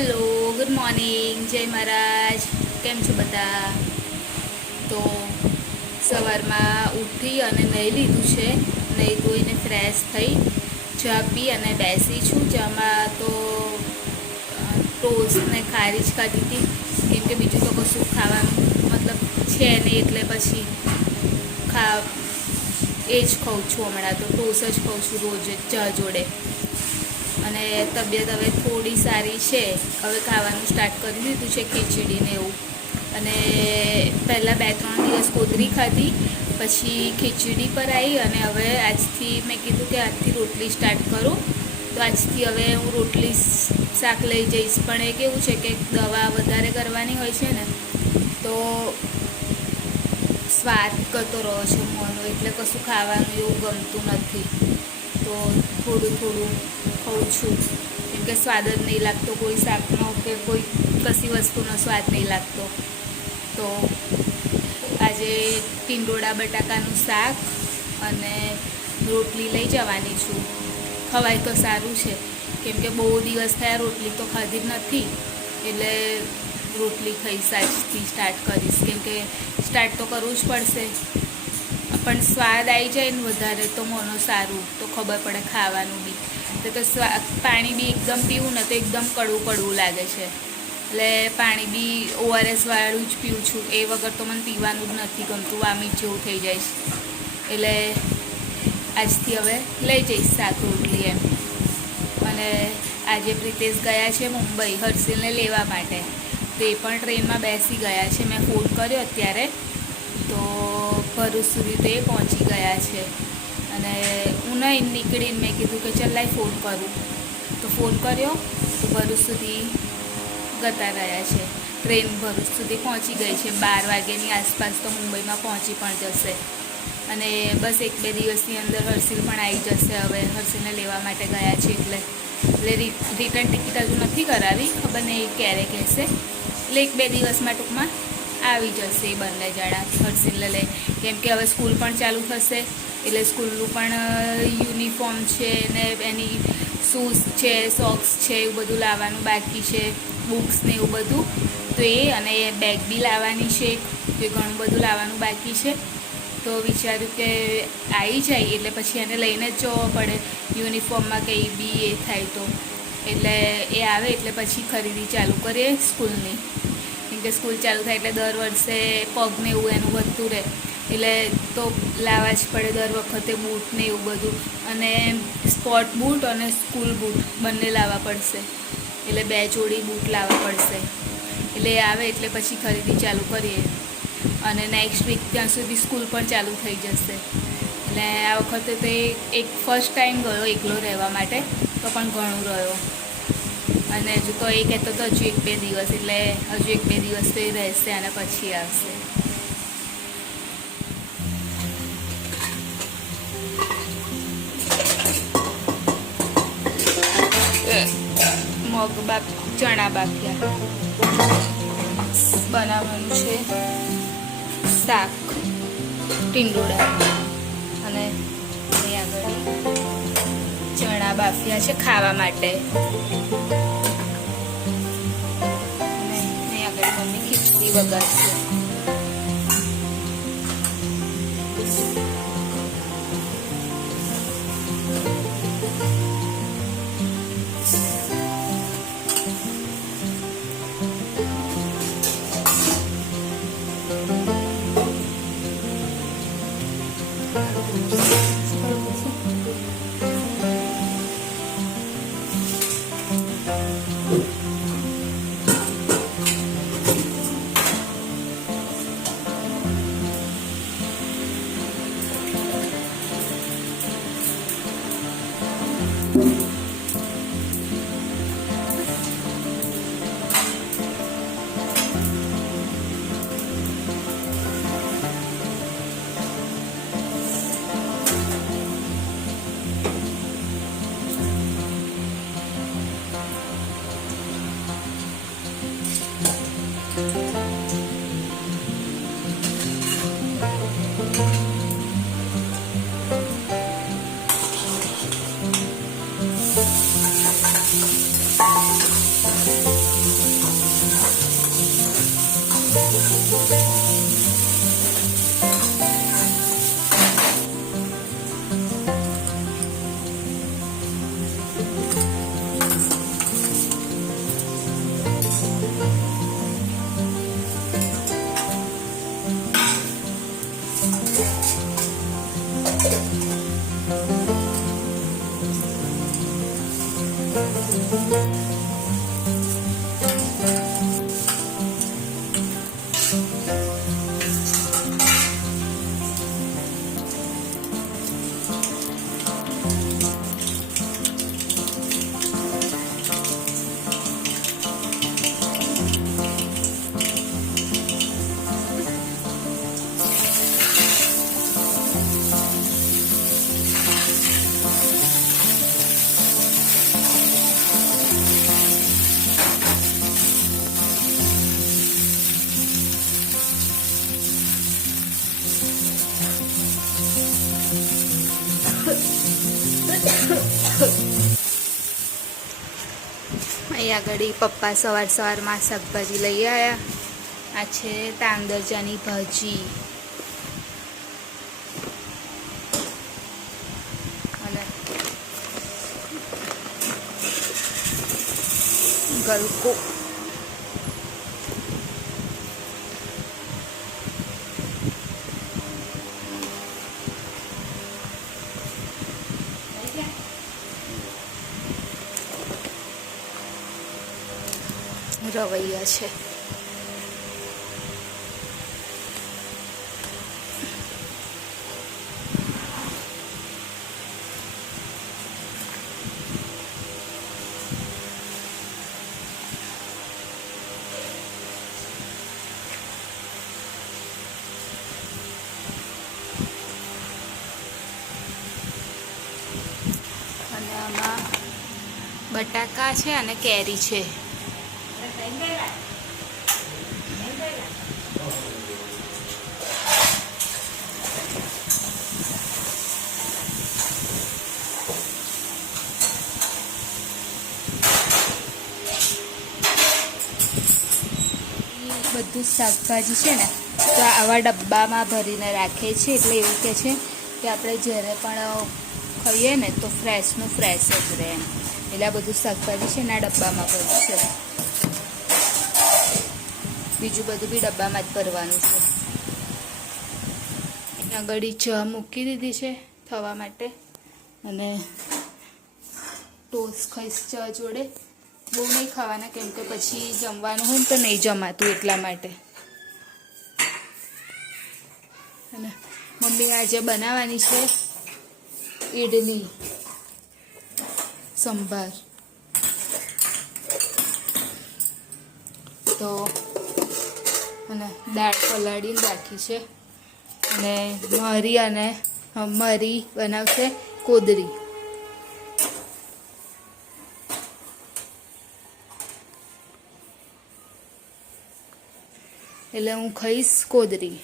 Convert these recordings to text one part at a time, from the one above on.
Hello, good morning, જય મહારાજ. કેમ છો બધા? તો સવારમાં ઉઠી અને નહીં લીધું છે. નહીં ધોઈને ફ્રેશ થઈ ચા પી અને બેસી છું. ચામાં તો ટોસ્ટ ને ખારી જ ખાધી હતી, કેમ કે બીજું તો કશું ખાવાનું મતલબ છે નહીં, એટલે પછી એ જ ખાઉં છું. હમણાં તો ટોસ્ટ જ ખાઉં છું રોજ ચા જોડે. અને તબિયત હવે થોડી સારી છે. હવે ખાવાનું સ્ટાર્ટ કરી દીધું છે, ખીચડીને એવું. અને પહેલાં 2-3 દિવસ કોદરી ખાધી, પછી ખીચડી પર આવી. અને હવે આજથી મેં કીધું કે આજથી રોટલી સ્ટાર્ટ કરું. તો આજથી હવે હું રોટલી શાક લઈ જઈશ. પણ એ કેવું છે કે દવા વધારે કરવાની હોય છે ને, તો સ્વાદ કરતો રહ્યો છે મોંનો, એટલે કશું ખાવાનું એવું ગમતું નથી. તો થોડું થોડું ખાઉં છું, કેમ કે સ્વાદ જ નહીં લાગતો કોઈ શાકનો, કે કોઈ કશી વસ્તુનો સ્વાદ નહીં લાગતો. તો આજે ટીંડોળા બટાકાનું શાક અને રોટલી લઈ જવાની છું. ખવાય તો સારું છે, કેમ કે બહુ દિવસ થયા રોટલી તો ખાધી જ નથી. એટલે રોટલી ખાઈશ, આજથી સ્ટાર્ટ કરીશ, કેમ કે સ્ટાર્ટ તો કરવું જ પડશે. પણ સ્વાદ આવી જાય ને વધારે તો મોનો સારું, તો ખબર પડે ખાવાનું બી. તો પાણી બી એકદમ પીવું ને તો એકદમ કડવું કડવું લાગે છે. એટલે પાણી બી ORS વાળું જ પીવું છું. એ વગર તો મને પીવાનું જ નથી ગમતું, વામી જેવું થઈ જાય છે. એટલે આજથી હવે લઈ જઈશ શાક રોટલી એમ. અને આજે પ્રિતેશ ગયા છે મુંબઈ હર્ષિલને લેવા માટે. તો એ પણ ટ્રેનમાં બેસી ગયા છે. મેં ફોન કર્યો અત્યારે, તો ભરૂચ સુધી તો એ પહોંચી ગયા છે. અને હું નહીં નીકળીને મેં કીધું કે ચાલ લાઈ ફોન કરું. તો ફોન કર્યો તો ભરૂચ સુધી જતા રહ્યા છે. ટ્રેન ભરૂચ સુધી પહોંચી ગઈ છે. 12 વાગ્યાની આસપાસ તો મુંબઈમાં પહોંચી પણ જશે. અને બસ 1-2 દિવસની અંદર હર્ષિલ પણ આવી જશે. હવે હર્ષિલને લેવા માટે ગયા છે, એટલે રિટર્ન ટિકિટ હજુ નથી કરાવી, ખબર નહીં ક્યારે કહેશે. એટલે 1-2 દિવસમાં ટૂંકમાં આવી જશે એ બંને જણા હર્ષિલને લઈ. કેમ કે હવે સ્કૂલ પણ ચાલુ થશે, એટલે સ્કૂલનું પણ યુનિફોર્મ છે ને એની શૂઝ છે, સોક્સ છે, એવું બધું લાવવાનું બાકી છે, બુક્સ ને એવું બધું. તો એ અને બેગ બી લાવવાની છે, એ ઘણું બધું લાવવાનું બાકી છે. તો વિચાર્યું કે આવી જાય એટલે પછી એને લઈને જ જવો પડે યુનિફોર્મમાં કંઈ બી એ થાય તો. એટલે એ આવે એટલે પછી ખરીદી ચાલુ કરીએ સ્કૂલની. કેમ કે સ્કૂલ ચાલુ થાય એટલે દર વર્ષે પગને એવું એનું વધતું રહે, એટલે તો લાવવા જ પડે દર વખતે બૂટ ને એવું બધું. અને સ્પોર્ટ બૂટ અને સ્કૂલ બૂટ બંને લાવવા પડશે, એટલે 2 જોડી બૂટ લાવવા પડશે. એટલે એ આવે એટલે પછી ખરીદી ચાલુ કરીએ. અને નેક્સ્ટ વીક ત્યાં સુધી સ્કૂલ પણ ચાલુ થઈ જશે. એટલે આ વખતે તો એક ફર્સ્ટ ટાઈમ ગયો એકલો રહેવા માટે, તો પણ ઘણું રહ્યો. અને હજુ તો એ કહેતો તો હજુ 1-2 દિવસ, એટલે હજુ 1-2 દિવસ તો એ રહેશે અને પછી આવશે. ચણા બાફ્યા બનાવવાનું છે, શાક ટીંડોળા. અને અહીં આગળ ચણા બાફ્યા છે ખાવા માટે. અને અહીં આગળ મમ્મી ખીચડી વઘારશે. અહીં આગળ પપ્પા સવારમાં શાકભાજી લઈ આવ્યા. આ છે તાંદરજાની ભાજી અને ગલકો. રવૈયા છે. અને આમાં બટાકા છે અને કેરી છે. બધું શાકભાજી છે ને તો આવા ડબ્બામાં ભરીને રાખે છે, એટલે એવું કહે છે કે આપણે જ્યારે પણ ખાઈએ ને તો ફ્રેશનું ફ્રેશ જ રહે એમ. એટલે આ બધું શાકભાજી છે ને આ ડબ્બામાં ભર્યું છે. બીજું બધું બી ડબ્બામાં જ ભરવાનું છે. આગળ ચા મૂકી દીધી છે થવા માટે અને ટોસ્ટ ખાઈશ ચા જોડે. બહુ નહીં ખાવાના કેમ કે પછી જમવાનું હોય ને તો નહીં જમાતું એટલા માટે. અને મમ્મી આજે બનાવવાની છે ઈડલી સંભાર. તો અને દાળ પલાળીને રાખી છે અને મરી બનાવશે કોદરી. એટલે હું ખાઈશ કોદરી.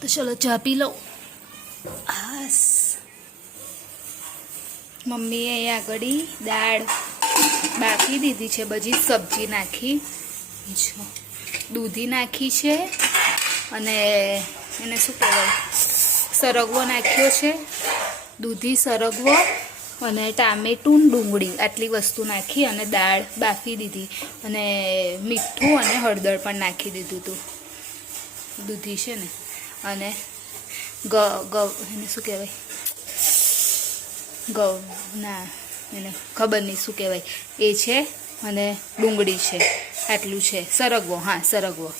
તો ચલો ચા પી લઉં. હાસ મમ્મીએ અહીંયા આગળ દાળ બાફી દીધી છે. બધી સબ્જી નાખી, દૂધી નાખી છે અને એને શું કહેવાય સરગવો નાખ્યો છે. દૂધી, સરગવો અને ટામેટું, ડુંગળી આટલી વસ્તુ નાખી અને દાળ બાફી દીધી અને મીઠું અને હળદર પણ નાખી દીધું હતું. દૂધી છે ને અને એને શું કહેવાય એને ખબર નહીં શું કહેવાય એ છે અને ડુંગળી છે. આટલું છે. સરગવો, હા સરગવો.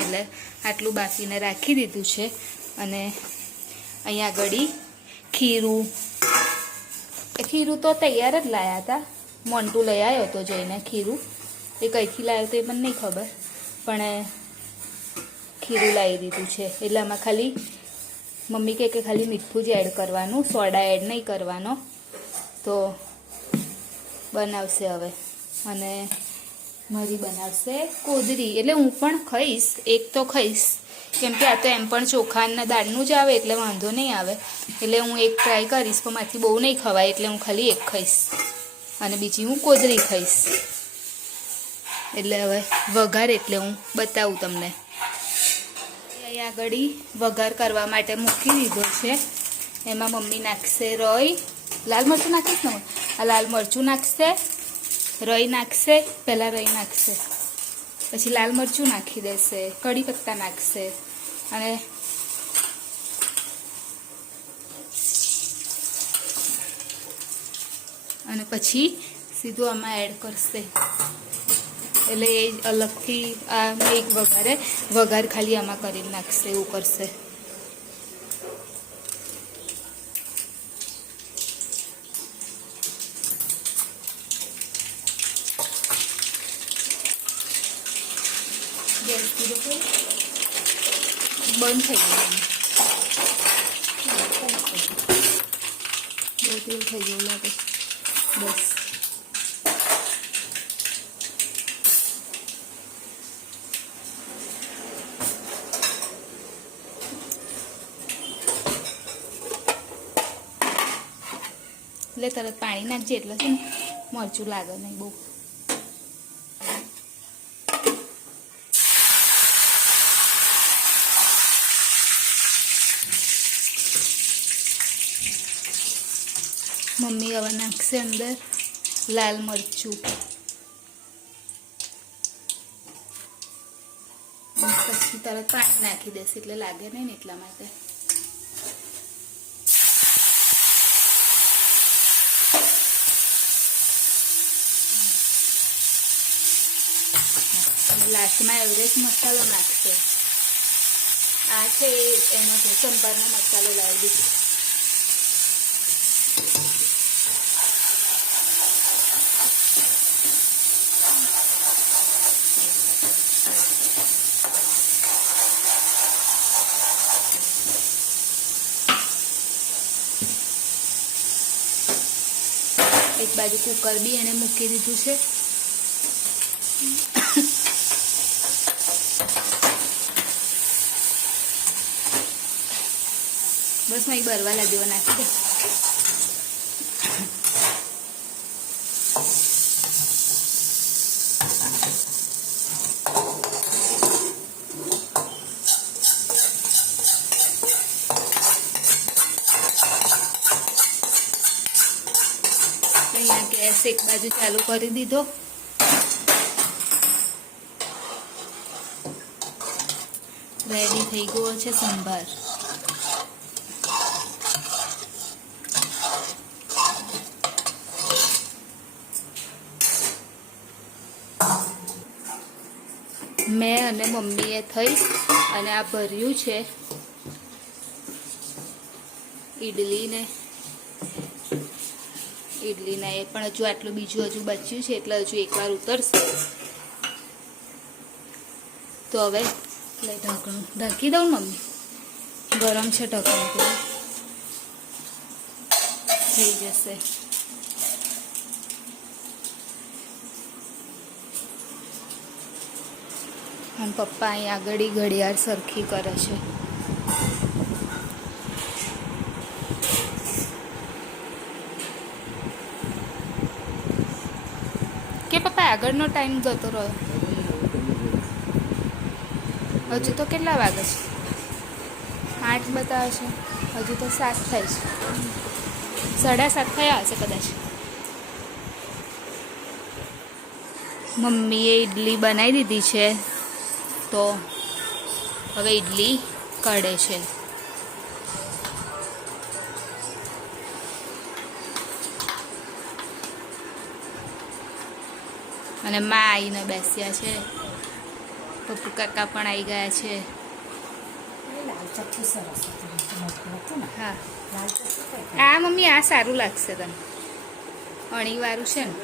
એટલે આટલું બાફીને રાખી દીધું છે. અને અહીંયા આગળ ખીરું તો તૈયાર જ લાવ્યા હતા. મોન્ટુ લઈ આવ્યો હતો જઈને ખીરું. એ કઈથી લાવ્યો તો એ મને નહીં ખબર, પણ ખીરું લાવી દીધું છે. એટલે આમાં ખાલી મમ્મી કહે કે ખાલી મીઠું જ એડ કરવાનું, સોડા એડ નહીં કરવાનો. તો બનાવશે હવે. અને મારી બનાવશે કોદરી. એટલે હું પણ ખાઈશ, એક તો ખાઈશ, કેમ કે આ તો એમ પણ ચોખાના દાળનું જ આવે એટલે વાંધો નહીં આવે. એટલે હું એક ટ્રાય કરીશ, પણ માથી બહુ નહીં ખવાય એટલે હું ખાલી એક ખાઈશ અને બીજી હું કોજરી ખાઈશ. એટલે હવે વઘાર એટલે હું બતાવું તમને. અહીં આગળ વઘાર કરવા માટે મૂકી દીધો છે. એમાં મમ્મી નાખશે રઈ, લાલ મરચું નાખીશ ને, આ લાલ મરચું નાખશે, રઈ નાખશે, પહેલાં રઈ નાખશે, પછી લાલ મરચું નાખી દેશે, કઢી પત્તા નાખશે અને પછી સીધું આમાં એડ કરશે. એટલે એ અલગથી આ એક વઘાર ખાલી આમાં કરી નાખશે, એવું કરશે. ગેસ ધીરો કરી બંધ થઈ ગયું, બહુ તેલ થઈ ગયું લાગે. બસ એટલે તરત પાણી નાખજે એટલે છે ને મરચું લાગે નહીં બહુ. મમ્મી હવે નાખશે અંદર લાલ મરચું, પછી તરત પાણી નાખી દેશે એટલે લાગે નહીં ને એટલા માટે. લાસ્ટમાં એવરેસ્ટ મસાલો નાખશે. આ છે એનો છે સંભારનો મસાલો લાવી દીધો. એક બાજુ કુકર બી એને મૂકી દીધું છે. બસ હું બરવા લાગ્યો નાખી દે. અહીંયા ગેસ એક બાજુ ચાલુ કરી દીધો. રેડી થઈ ગયો છે સંભાર. મેં અને મમ્મીએ થઈ અને આ ભર્યું છે ઈડલીના એ પણ હજુ આટલું બીજું હજુ બચ્યું છે એટલે હજુ એકવાર ઉતરશે. તો હવે ઢાંકણું ઢાંકી દઉં મમ્મી, ગરમ છે ઢાંકણું, થઈ જશે. અને પપ્પા અહીં આગળ ઘડિયાળ સરખી કરે છે. કે પપ્પા આગળનો ટાઈમ જતો રહ્યો. હજુ તો કેટલા વાગે છે? 8 બતાવે છે. હજુ તો 7 થાય છે. 7:30 થયા હશે કદાચ. મમ્મીએ ઈડલી બનાવી દીધી છે તો હવે ઈડલી કાઢે છે. અને માં આવીને બેસ્યા છે. પપ્પુ કાકા પણ આવી ગયા છે. હા આ મમ્મી આ સારું લાગશે તને, અણીવાળું છે ને.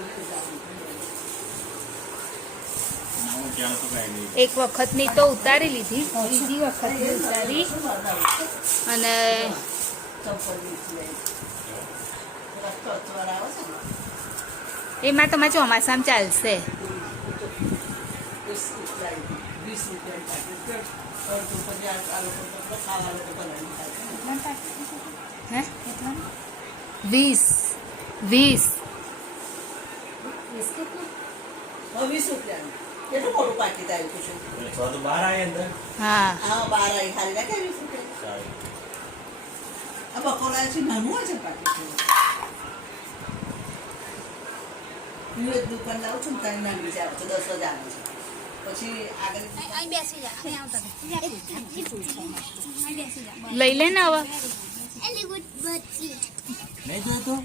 એક વખતની તો ઉતારી લીધી, બીજી વખતની ઉતારી અને એમાં તમારે ચોમાસામાં ચાલશે. 20 રૂપિયા પાકીટ તો પછી આ લોકો તો ખાવા લોકો બનાવી ખાય. હે 20 રૂપિયા કેટલું મોટું પાકીટ આવ્યું છે. તો બહાર આવી અંદર હા હા 12 આવી ખાલી રાખે 20 રૂપિયા. આ બકોડા છે નાનું હોય છે પાકીટ. હું એક દુકાન લાવું છું ને ત્યાં નાની આવે છે 10 જ આવે છે. પછી આગળ લઈ લે ને હવે નહીં જોયું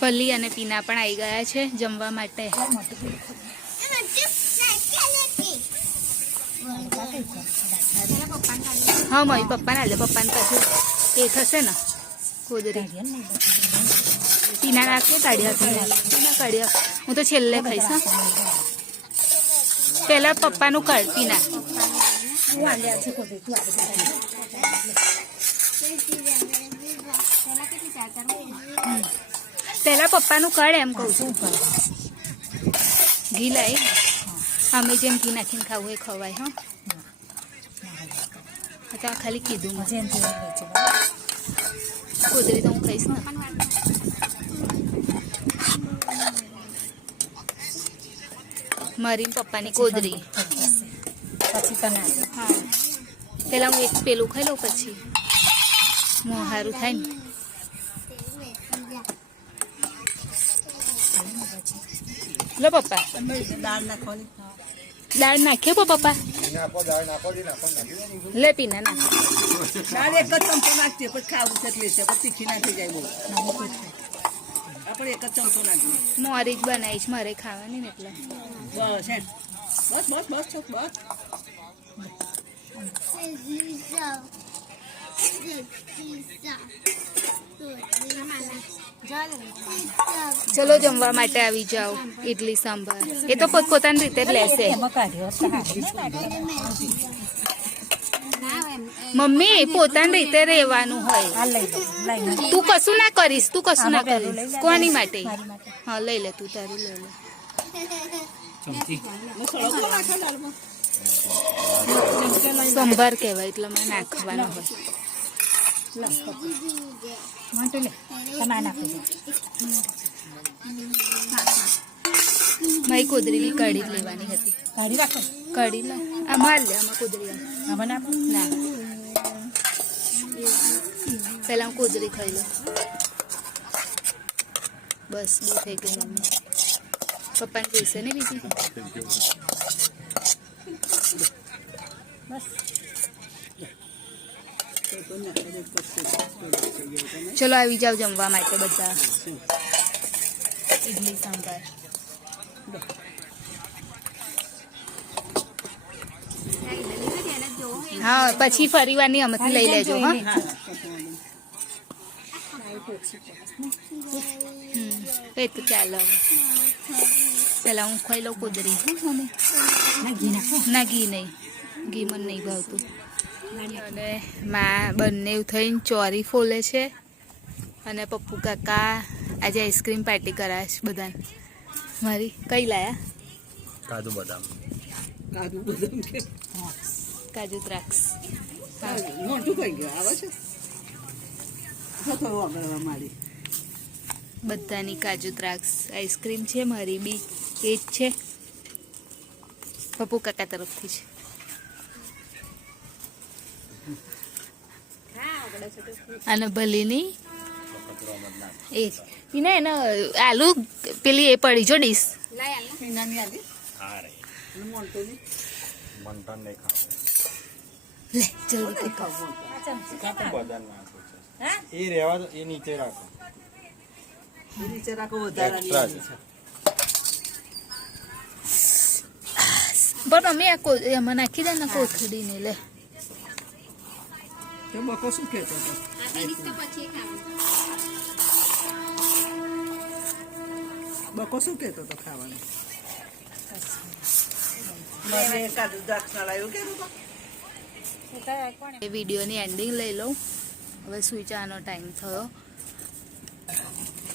ભલી અને પીના પણ આવી ગયા છે જમવા માટે. હા મારી પપ્પાને હાલે પપ્પાને પાછું એ થશે ને કોદરી પીના નાખીએ કાઢ્યા પીના કાઢ્યા હું તો છેલ્લે ખાઈશ. હા પેલા પપ્પાનું કાઢ પીના. પેલા પપ્પાનું કાઢ એમ કહું છું. ઘી લાવી અમે જેમ ઘી નાખીને ખાવું એ ખવાય. હા તો ખાલી કીધું કોદરી તો હું ખાઈશ ને. મારી પપ્પાની કોદરી હા પેલા હું એક પેલું ખાઈ લઉં પછી મોં સારું થાય ને. લો પપ્પા દાળ નાખવાની. દાળ નાખ્યો પપ્પા લે પીના ના દાળ એક જ ચમચો નાખીએ પછી ખાવું છે એટલે છે પછી તીખી નાખી જાય બહુ. આપણે એક જ ચમચો નાખીએ. મોરી જ બનાવીશ મારે ખાવાની ને એટલે. બસ હે બસ બસ બસ છો બસ. ચલો જમવા માટે આવી જાઓ. ઇડલી સાંભાર એ તો પોતપોતાની રીતે જ લેશે. મમ્મી પોતાની રીતે રહેવાનું હોય. તું કશું ના કરીશ કોની માટે. હા લઈ લે તું તારું લઈ લે. સંભાર કહેવાય એટલે મને નાખવાનો હોય. મારી કોદરી બી કાઢી જ લેવાની હતી. કાઢી લે આમાં લે આમાં કોદરી ના પેલા હું કોદરી ખાઈ લઉં. બસ બહુ થઈ ગઈ મમ્મી. પપ્પાને જોઈશે ને બીજી. ચલો આવી જાવ જમવા માટે બધા. ઇડલી સાંભાર હા પછી ફરી વારની અમથી લઈ લેજો. હા એ તો ચાલો હવે પેલા હું ખાઈ લઉં કોદરી. ના ઘી નહીં ઘી મને નહીં ભાવતું. અને માં બંને થઈને ચોરી ફોલે છે અને પપ્પુ કાકા આજે આઈસ્ક્રીમ પાર્ટી કરાવે છે બધાને. મારી કઈ લાયા કાજુ બદામ કાજુ દ્રાક્ષ. મોટું કઈ ગયું આવે છે મારી બધાની કાજુ દ્રાક્ષ આઈસ્ક્રીમ છે. મારી બી એ જ છે પપ્પુ કાકા તરફથી છે. અને ભલીની એ પીના એને આલુ પેલી એ પડી જો ડીશ લે જલ્દી એ રેવા દો એ નીચે રાખો. નીચે રાખો વધારાની પણ મમ્મી આ એમાં નાખી દે ને કોથળી ને લે. બકો શું કહેતો હતો? બકો શું કહેતો હતો ખાવાનું? કાજુ દ્રાક્ષ ના લાવ્યું કે એ વિડીયોની એન્ડિંગ લઈ લઉં. હવે સુઈ જવાનો ટાઈમ થયો.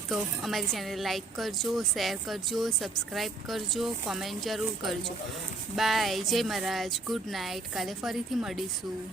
તો અમારી ચેનલ લાઈક કરજો, શેર કરજો, સબસ્ક્રાઈબ કરજો, કોમેન્ટ જરૂર કરજો. બાય, જય મહારાજ, ગુડ નાઇટ. કાલે ફરીથી મળીશું.